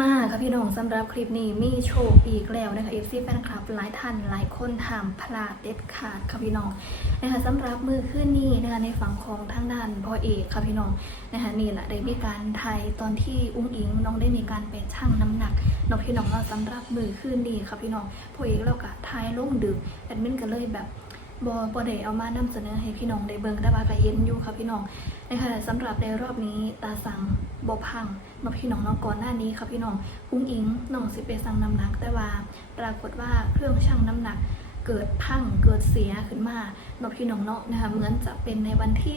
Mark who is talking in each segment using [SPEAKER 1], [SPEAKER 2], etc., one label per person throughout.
[SPEAKER 1] มาค่ะพี่น้องสำหรับคลิปนี้มีโชคอีกแล้วนะคะ FC แฟนคลับหลายท่านหลายคนถามพลาดเด็ดขาดค่ะพี่น้องนะคะสำหรับมือขึ้นนี้นะคะในฝั่งของทางด้านพ่อเอกค่ะพี่น้องนะคะนี่แหละได้มีการไทยตอนที่อุ้งอิงน้องได้มีการไปชั่งน้ำหนักน้องพี่น้องเราสำหรับมือขึ้นนี้ค่ะพี่น้องพ่อเอกเราก็ทายลงดึกแอดมินก็เลยแบบ บอบอได้เอามานำเสนอให้พี่น้องได้เบิ่งแต่ว่าก็เห็นอยู่ค่ะพี่น้องนะคะสำหรับในรอบนี้ตาสั่งบพังเนาพี่น้องเนาะก่อนหน้านี้ค่ะพี่น้องอุ้งอิงน้องสิไปสั่งน้ำหนัก แต่ว่าปรากฏว่าเครื่องชั่งน้ำหนักเกิดพังเกิดเสียขึ้นมาเนาะพี่น้องเนาะนะคะเหมือนจะเป็นในวันที่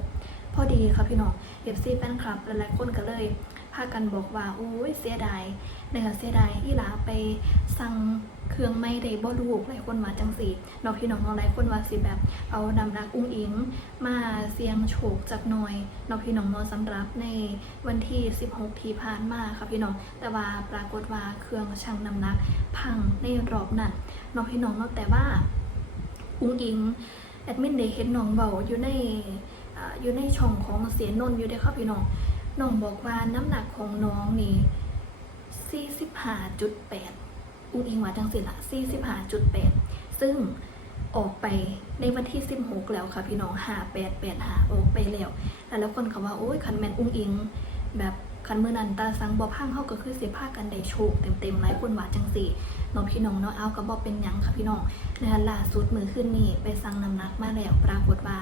[SPEAKER 1] 16 พอดีค่ะพี่น้องเอฟซีแฟนคลับหลายๆคนก็เลย พากันบอกว่าโอ้ยเสียดายนะคะเสียดายอีหลาไปสั่งเครื่องไม่ได้บ่ลูกหลายคนมาจังสีเนาะพี่น้องเนาหลายคนว่าสิแบบเอานำนักอุ้งอิงมาเสียงโฉกจากหน่อยเนาะพี่น้องเนาะสำรับในวันที่ 16 ที่ผ่านมาค่ะพี่น้องแต่ว่าปรากฏว่าเครื่องชั่งนำหนักพังในรอบนั้นเนาะพี่น้องเนาแต่ว่าอุ้งอิงแอดมินได้เห็นน้องเบาอยู่ในอยู่ในช่องของเสียนนท์อยู่เด้อค่ะพี่น้อง น้องบอกว่าน้ำหนักของน้องนี่ 45.8 อุ้งอิงว่าจังสิละ45.8 ซึ่งออกไปในวันที่ 16 แล้วค่ะพี่น้องหาแปดแปดหาออกไปแล้ว แล้วคนเขาว่า โอ้ยคันแมนอุ้งอิงแบบ คันมือนันตาสังบอพังเขาก็คือเสียผ้ากันได้โชคเต็มๆหลายคนว่าจังสี่น้องพี่น้องเนาะเอากระบอกเป็นหยังค่ะพี่น้องนะคะล่าสุดมือขึ้นนี่ไปสั่งน้ำหนักมาแล้วปรากฏว่า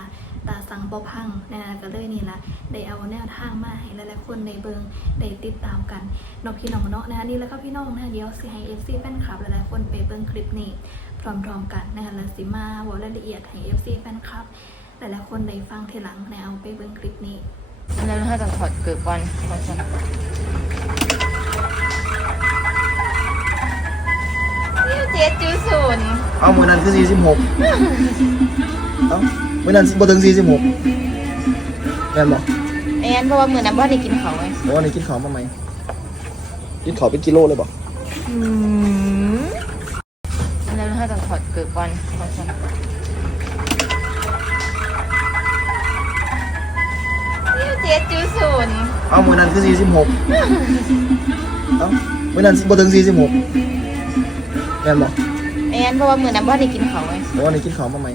[SPEAKER 1] ตาสังบอพังนะคะก็เลยนี่ละได้เอาแนวทางมาให้หลายๆคนในเบิงได้ติดตามกันน้องพี่น้องเนาะนะคะนี่แล้วก็พี่น้องนะคะเดี๋ยวสิให้เอฟซีแฟนคลับหลายๆคนไปเบิงคลิปนี้พร้อมๆกันนะคะแล้วสิมาบอกรายละเอียดให้ FC แฟนคลับแต่ละคนได้ฟังทีหลังแนวไปเบิงคลิปนี้
[SPEAKER 2] แล้วถ้าจะถอดเกิดก่อนขอฉันเจ็ดจุดศูนย์
[SPEAKER 3] เอามือนั้นคือสี่สิบหกเอ้ามือนั้นบ่ถึงสี่สิบหกแม่นบ่
[SPEAKER 2] แอนเพราะว่ามือนั้นบ่ได้กินเขาวไง
[SPEAKER 3] แล้ววันนี้กินข้าวมาไหมกินข้าวเป็นกิโลเลยบ่
[SPEAKER 2] แล้วถ้าจะถอดเกิดก่อนขอฉันเจ็ดจุดศูนย์
[SPEAKER 3] เอามือนั้นคือสี่สิบหกเอ้ามือนั้นบ่ถึงสี่สิบหกแม่นบ่
[SPEAKER 2] แอนเพราะว่ามือนั้นบ่ได้กินเขาวไง
[SPEAKER 3] แล้ววันนี้กินข้าวมาไหม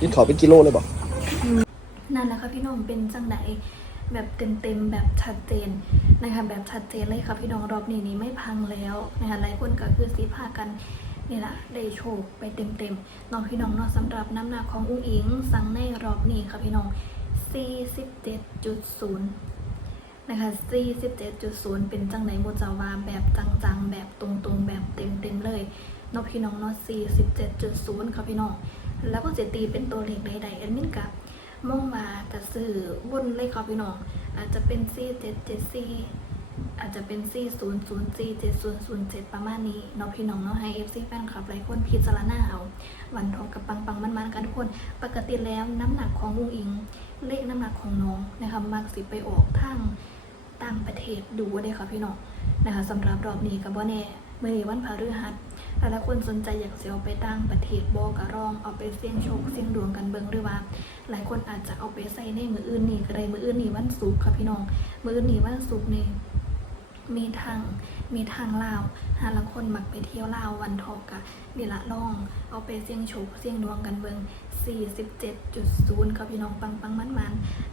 [SPEAKER 3] กินข้าวเป็นกิโลเลยบ่
[SPEAKER 1] นั่นแหละค่ะพี่น้องเป็นจังไดแบบเต็มๆแบบชัดเจนนะคะแบบชัดเจนเลยค่ะพี่น้องรอบนี้นี่ไม่พังแล้วนะคะหลายคนก็คือสีพากันนี่แหละได้โชคไปเต็มๆน้องพี่น้องเนาะสำหรับน้ำหนักของอุ้งอิงสั่งในรอบนี้ค่ะพี่น้อง 47.0 นะคะ 47.0 เป็นจังไหนโมจาวาแบบจังๆ แบบตรงๆ แบบเต็มๆ เลยเนอกพี่น้องเนาะ47.0 ค่ะพี่น้อง แล้วก็จะตีเป็นตัวเลขใดๆแอดมินกับมองมากับสื่อวนเลยค่ะพี่น้อง อาจจะเป็น 4774 อาจจะเป็น4004 7007 ประมาณนี้เนาะพี่น้องเนาะให้ FC แฟนคลับหลายคนพิจารณาเอาวันทองกับปังปังๆมันกันทุกคน ปกติแล้วน้ำหนักของลุงอิง เลขน้ำหนักของน้องนะคะมักสิไปออกทางต่างประเทศดูได้ค่ะพี่น้องนะคะสำหรับรอบนี้กับว่าแน่เมื่อวันพฤหัสหลายคนสนใจอยากเสียเอาไปต่างประเทศโบกระรองเอาไปเสี่ยงโชคเสี่ยงดวงกันเบิ่งหรือว่า หลายคนอาจจะเอาไปใส่ในมืออื่นนี่ก็ได้มืออื่นนี่วันศุกร์ค่ะพี่น้องมืออื่นนี่วันศุกร์นี่ มีทางมีทางลาวหาลังคนมักไปเที่ยวลาววันทอกกะนี่ละล่อง เอาไปเสี่ยงโชคเสี่ยงดวงกันเบิ่ง47.0ค่ะพี่น้องปังปังมันมัน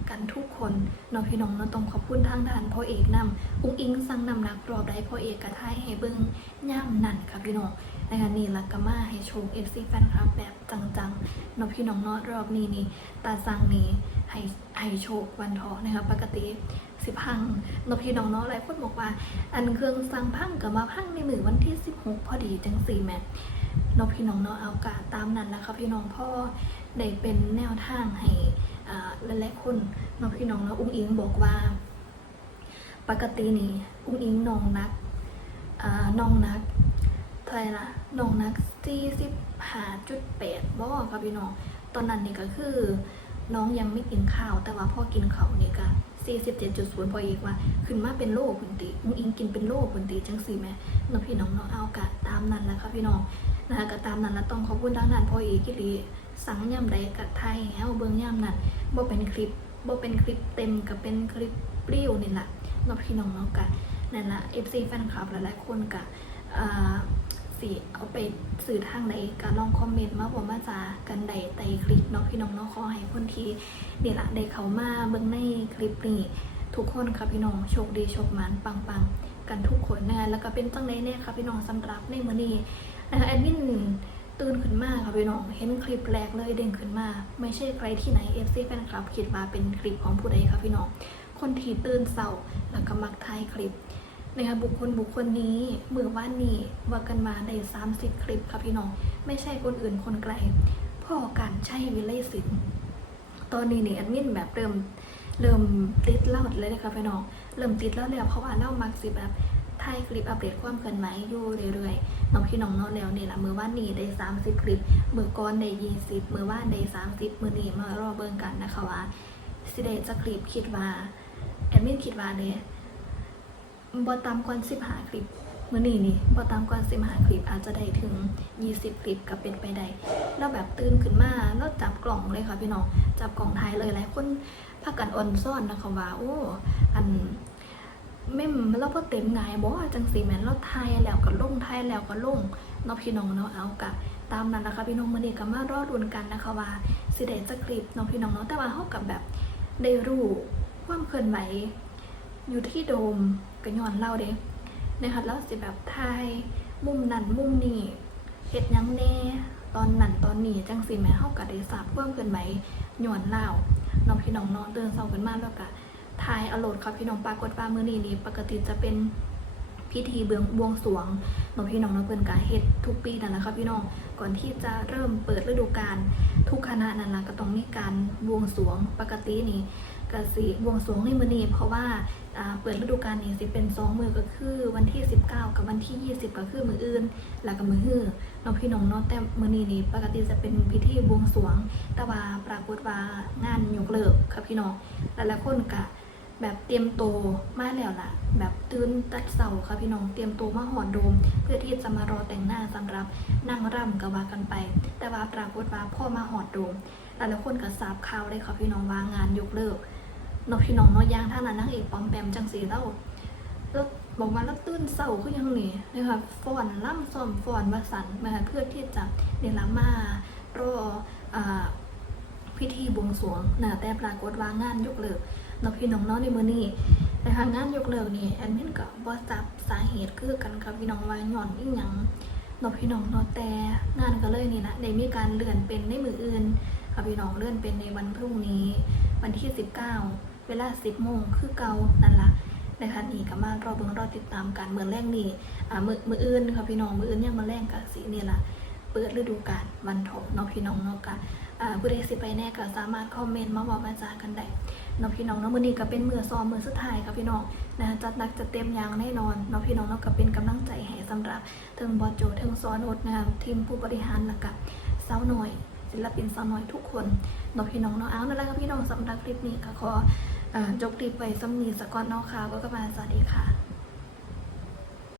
[SPEAKER 1] กันทุกคนเน้องพี่น้องเนาะต้องขอบคุณทางด้านพ่อเอกนำอุ้งอิงสั่งนำหนักรอบได้พ่อเอกกระทายให้เบิงย่ามนั่นค่ะพี่น้องนะคะนี่ละก็มาให้โชว์ FC แฟนคลับแบบจังๆเน้องพี่น้องเนาะรอบนี้นี่ตาสั่งนี่ให้ให้โชควันทอนะคะปกติ สิพังน้องพี่น้องเนาะหลายคนบอกว่า อันเครื่องสั่งพังกับมาพังในมือวันที่ 16 พอดีจังสี่แม่เน้องพี่น้องเนาะเอากาตามนั้นนะคะพี่น้องพ่อได้เป็นแนวทางให้หลายๆคนน้องพี่น้องแล้วอุ้งอิงบอกว่า ปกตินี่อุ้งอิงน้องนักน้องนักเท่าไหร่ละน้องนักสี่สิบห้าจุดแปดบ่ค่ะพี่น้องตอนนั้นนี่ก็คือน้องยังไม่กินข้าว แต่ว่าพ่อกินข้าวนี่ก็ สี่สิบเจ็ดจุดศูนย์พออีกว่า ขึ้นมาเป็นโลคุณติอุ้งอิงกินเป็นโลคุณติจังสี่แม่น้องพี่น้องเนาะเอากะตามนั้นแหละค่ะพี่น้องนะคะก็ตามนั้นแล้วต้องขอบคุณทางนั้นพออีกกิลีสั่งย่ำใดกับไทยให้เอาเบิ่งย่ำนั่นบ่เป็นคลิปบ่เป็นคลิปเต็มกับเป็นคลิปเปรี้ยวนี่แหละเนาะพี่น้องเนาะกะนั่นละ FC แฟนคลับหลายๆคนกะอ่า สิเอาไปสื่อทางไหนก็ลองคอมเมนต์มาบอกมาจากันใดไตคลิปเนาะพี่น้องเนาะขอให้คนที่นี่ละได้เขามาเบิ่งในคลิปนี้ทุกคนค่ะพี่น้องโชคดีโชคมันปังๆกันทุกคนนะแล้วก็เป็นจังไดเนี่ยค่ะพี่น้องสำหรับในมื้อนี้นะคะแอดมินตื่นขึ้นมาค่ะพี่น้องเห็นคลิปแรกเลยเด้งขึ้นมา ไม่ใช่ใครที่ไหน FC แฟนคลับคิดว่าเป็นคลิปของผู้ใดค่ะพี่น้องคนที่ตื่นเศร้าแล้วก็มักถ่ายคลิป นะคะบุคคลบุคคลนี้เมื่อว่านนี้ว่ากันมาใน30 คลิปค่ะพี่น้อง ไม่ใช่คนอื่นคนไกลพ่อกันใช่วิไลศิลป์ตอนนี้เนี่ยแอดมินแบบเริ่มเริ่มติดเล่าเลยนะคะพี่น้องเริ่มติดแล้วแล้วเพราะว่าเล่ามักสิแบบถ่ายคลิปอัปเดตความเคลื่อนไหวอยู่เรื่อยๆน้องพี่น้องนาะแล้วเนี่แหละมือว่านนี้ได้ 30 คลิปมือก่อนได้ 20 มือว่านได้ 30 มือนี้มารอเบิ่งกันนะคะว่าสิได้จะคลิปคิดว่าแอดมินคิดว่าเนี่ย บ่ต่ำกว่า15คลิปมื่อนี้นี่พอตามก่อนสิมาหาคลิปอาจจะได้ถึง 20 คลิปก็เป็นไปได้แล้วแบบตื่นขึ้นมาแล้วจับกล่องเลยค่ะพี่น้องจับกล่องไทายเลยหลายคนพากันอ่อนซ่อนนะคะว่าโอ้อันแม่มเราพอเต็มไงบอจังสีแมนเราไทายแล้วก็ลงไทายแล้วก็ลงเนาะพี่น้องเนาะเอากะตามนั้นนะคะพี่น้องมื่อนี้ก็มารอรุนกันนะคะว่าสิได้จะคลิปเนาะพี่น้องเนาะแต่ว่าเฮากับแบบได้รู้ความเคลื่อนไหว อยู่ที่โดมก็ย้อนเล่าเด้นะคะแล้วสิแบบทายมุมนั้นมุมนี้เฮ็ดยังแน่ตอนนั้นตอนนี้จังสิแม่เฮาก็ได้ทราบเพิ่มขึ้นไหมย้อนเล่าน้องพี่น้องนอนเดินเศร้ากันมากแล้วก็ทายเอาโหลดครับพี่น้องปรากฏว่ามื้อนี้นี่ปกติจะเป็นพิธีเบืองบวงสวงน้องพี่น้องเนาะเพิ่นก็เฮ็ดทุกปีนั่นแหละครับพี่น้องก่อนที่จะเริ่มเปิดฤดูกาลทุกคณะนั่นแหละก็ต้องมีการบวงสวงปกตินี่ กสิบวงสรวงในมือนีเพราะว่าเปิดฤดูกาลนี้สิเป็นสองมือก็คือวันที่ 19 กับวันที่ 20 ก็คือมืออื่น แล้วก็มือฮื้อน้องพี่น้องเนาะแต่มือนี้นี่ปกติจะเป็นพิธีบวงสรวง แต่ว่าปรากฏว่างานยกเลิกค่ะพี่น้องหลายๆคนก็แบบเตรียมโตวมาแล้วล่ะ แบบตื่นตัดเสาค่ะพี่น้องเตรียมโตวมาหอดโดม เพื่อที่จะมารอแต่งหน้าสำหรับนางรำก็ว่ากันไป แต่ว่าปรากฏว่าพ่อมาหอดโดมหลายๆคนก็ทราบข่าวเลยค่ะพี่น้องว่างานยกเลิก นาะพี่น้องนาะยางท่านั้นนางเอกปอมแปมจังสีแล้วแล้วบอกว่าแล้วตื่นเศร้าขึ้นยังนี่นะคะฟอนล่ำซ้อมฟอนวสันมาเพื่อที่จะเนี่ยละมารอพิธีบวงสรวงนะแต่ปรากฏว่างานยกเลิกนาะพี่น้องนาะในมือนี้นะคะงานยกเลิกนี่แอดมินก็บ่จับสาเหตุคือกันครับพี่น้องว่าย้อนอีหยังนพี่น้องนาะแต่งานก็เลยนี่นะได้มีการเลื่อนเป็นในมืออื่นค่ะพี่น้องเลื่อนเป็นในวันพรุ่งนี้วันที่ 19 เวลา10โมงคือเก่านั่นละนะคะนี่ก็มารอเบิ่งรอติดตามกันเมื่อแรกนี่อ่ามือมืออื่นค่ะพี่น้องมืออื่นยังมาแรงกับสีนี่ละเปิดฤดูกาลวันทองเนาะพี่น้องเนาะกะอ่าผู้ใดสิไปแน่ก็สามารถคอมเมนต์มาบอกมาจากันได้เนาะพี่น้องเนาะมื้อนี้ก็เป็นมือซ้อมมือสุดท้ายค่ะพี่น้องนะจัดหนักจัดเต็มอย่างแน่นอนเนาะพี่น้องเนาะก็เป็นกำลังใจให้สำหรับถึงบอโจถึงซอนอดนะคะทีมผู้บริหารแล้วก็สาวน้อย ศิลปินสาวน้อยทุกคนเนาะพี่น้องน้องอ้าวนั่นแหละครับพี่น้องสำหรับคลิปนี้ก็ขอจบคลิปไปสำนีสกอนน้องค่ะก็กลับมาสวัสดีค่ะ